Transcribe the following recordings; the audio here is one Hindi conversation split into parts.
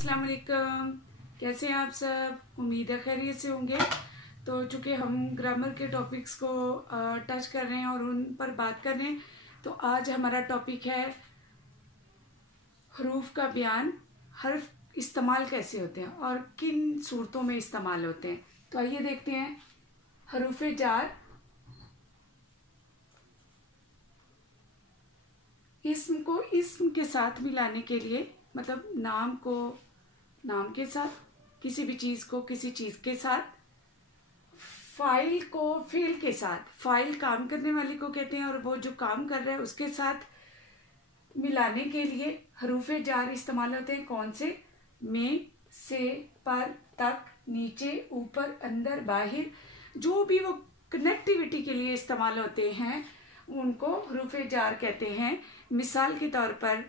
अस्सलाम वालेकुम। कैसे हैं आप सब? उम्मीद है खैरियत से होंगे। तो चूँकि हम ग्रामर के टॉपिक्स को टच कर रहे हैं और उन पर बात कर रहे हैं, तो आज हमारा टॉपिक है हरूफ का बयान। हर्फ इस्तेमाल कैसे होते हैं और किन सूरतों में इस्तेमाल होते हैं। तो आइए देखते हैं। हरूफ जार इस्म को इस्म के साथ मिलाने के लिए, मतलब नाम को नाम के साथ, किसी भी चीज को किसी चीज के साथ, फाइल को फेल के साथ, फाइल काम करने वाले को कहते हैं और वो जो काम कर रहा है उसके साथ मिलाने के लिए हरूफ जार इस्तेमाल होते हैं। कौन से? में, से, पर, तक, नीचे, ऊपर, अंदर, बाहर, जो भी वो कनेक्टिविटी के लिए इस्तेमाल होते हैं उनको हरूफ जार कहते हैं। मिसाल के तौर पर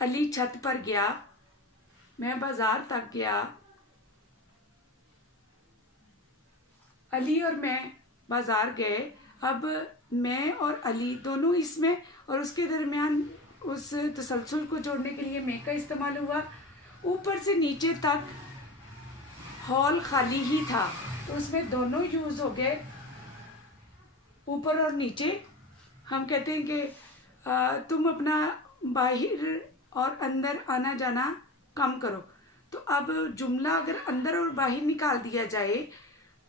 अली छत पर गया, मैं बाजार तक गया। अली और मैं बाजार गए। अब मैं और अली दोनों इसमें और उसके दरमियान उस तसलसल को जोड़ने के लिए मैं का इस्तेमाल हुआ। ऊपर से नीचे तक हॉल खाली ही था, तो उसमें दोनों यूज हो गए, ऊपर और नीचे। हम कहते हैं कि तुम अपना बाहर और अंदर आना जाना कम करो। तो अब जुमला अगर अंदर और बाहर निकाल दिया जाए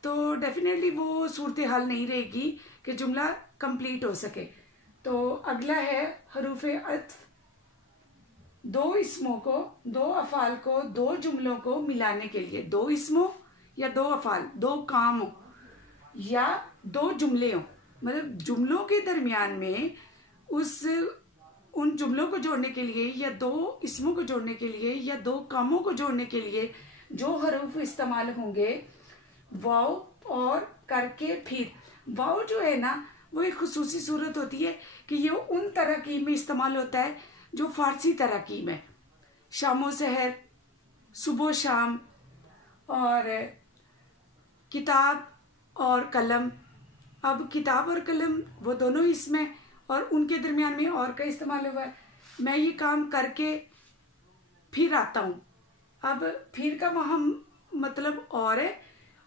तो डेफिनेटली वो सूरत हाल नहीं रहेगी कि जुमला कंप्लीट हो सके। तो अगला है हरूफ अत्फ। दो इसमों को, दो अफाल को, दो जुमलों को मिलाने के लिए, दो इसमों या दो अफाल, दो काम हो या दो जुमले हो, मतलब जुमलों के दरमियान में उन जुमलों को जोड़ने के लिए या दो इसमों को जोड़ने के लिए या दो कामों को जोड़ने के लिए जो हरूफ इस्तेमाल होंगे, वाव और करके फिर। वाव जो है ना, वो एक खुसूसी सूरत होती है कि ये उन तरकीब में इस्तेमाल होता है जो फारसी तरकीब है। शामो सहर, सुबह शाम, और किताब और कलम। अब किताब और कलम वो दोनों इसमें और उनके दरमियान में और का इस्तेमाल हुआ है। मैं ये काम करके फिर आता हूँ। अब फिर का वहाँ मतलब और है,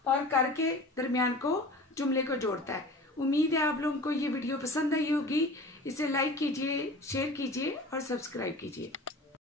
और करके दरमियान को जुमले को जोड़ता है। उम्मीद है आप लोगों को ये वीडियो पसंद आई होगी। इसे लाइक कीजिए, शेयर कीजिए और सब्सक्राइब कीजिए।